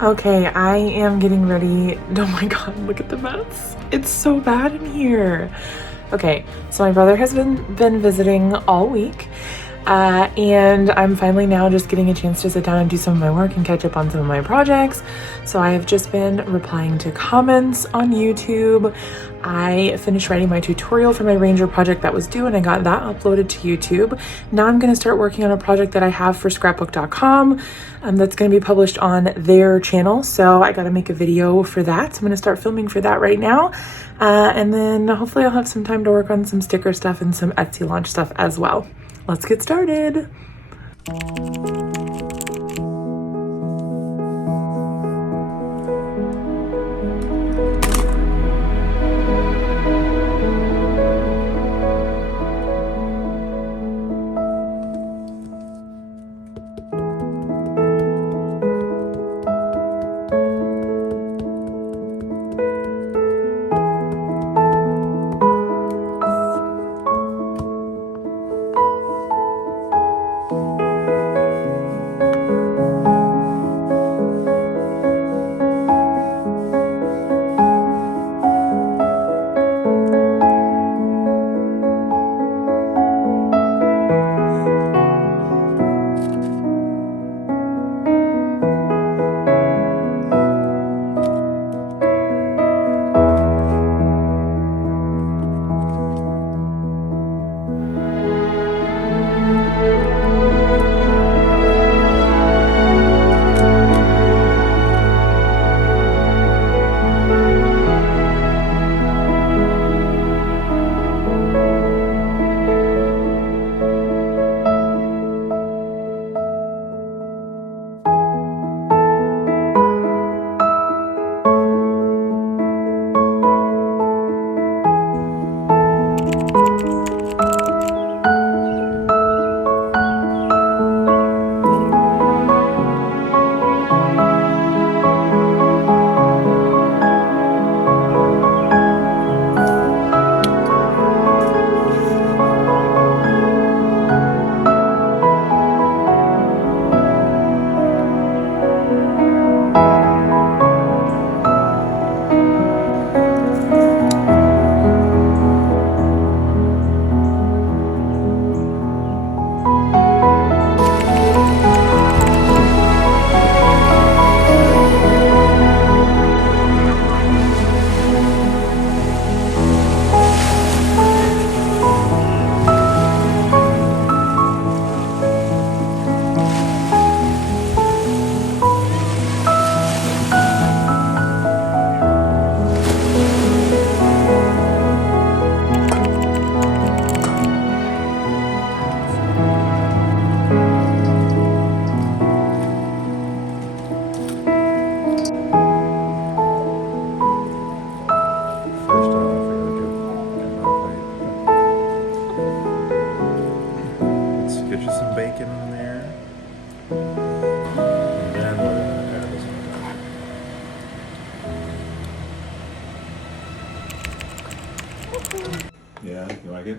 Okay, I am getting ready. Oh my god, look at the mess. It's so bad in here. Okay, so my brother has been visiting all week, and I'm finally now just getting a chance to sit down and do some of my work and catch up on some of my projects. So I have just been replying to comments on YouTube. I finished writing my tutorial for my Ranger project that was due, and I got that uploaded to YouTube. Now I'm going to start working on a project that I have for scrapbook.com that's going to be published on their channel. So I got to make a video for that. So I'm going to start filming for that right now. And then hopefully I'll have some time to work on some sticker stuff and some Etsy launch stuff as well. Let's get started. Yeah, you like it?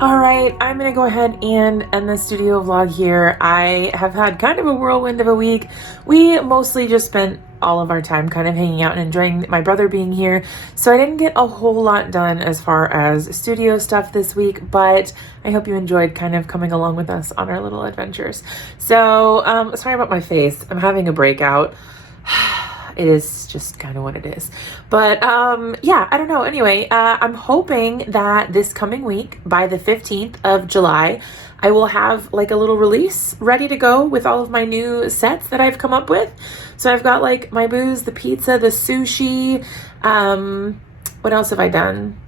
All right, I'm gonna go ahead and end the studio vlog here. I have had kind of a whirlwind of a week. We mostly just spent all of our time kind of hanging out and enjoying my brother being here. So I didn't get a whole lot done as far as studio stuff this week, but I hope you enjoyed kind of coming along with us on our little adventures. So sorry about my face. I'm having a breakout. It is just kind of what it is. But yeah, I don't know. Anyway, I'm hoping that this coming week, by the 15th of July, I will have like a little release ready to go with all of my new sets that I've come up with. So I've got like my booze, the pizza, the sushi. What else have I done?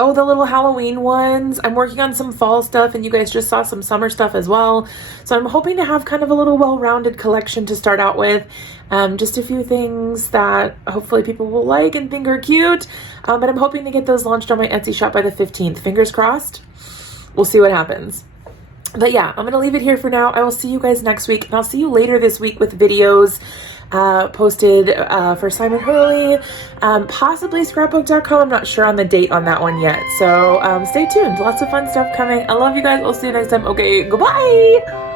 Oh, the little Halloween ones. I'm working on some fall stuff, and you guys just saw some summer stuff as well. So I'm hoping to have kind of a little well-rounded collection to start out with. Just a few things that hopefully people will like and think are cute. But I'm hoping to get those launched on my Etsy shop by the 15th. Fingers crossed. We'll see what happens. But yeah, I'm going to leave it here for now. I will see you guys next week, and I'll see you later this week with videos posted for Simon Hurley, possibly scrapbook.com. I'm not sure on the date on that one yet. So stay tuned. Lots of fun stuff coming. I love you guys. I'll see you next time. Okay, goodbye.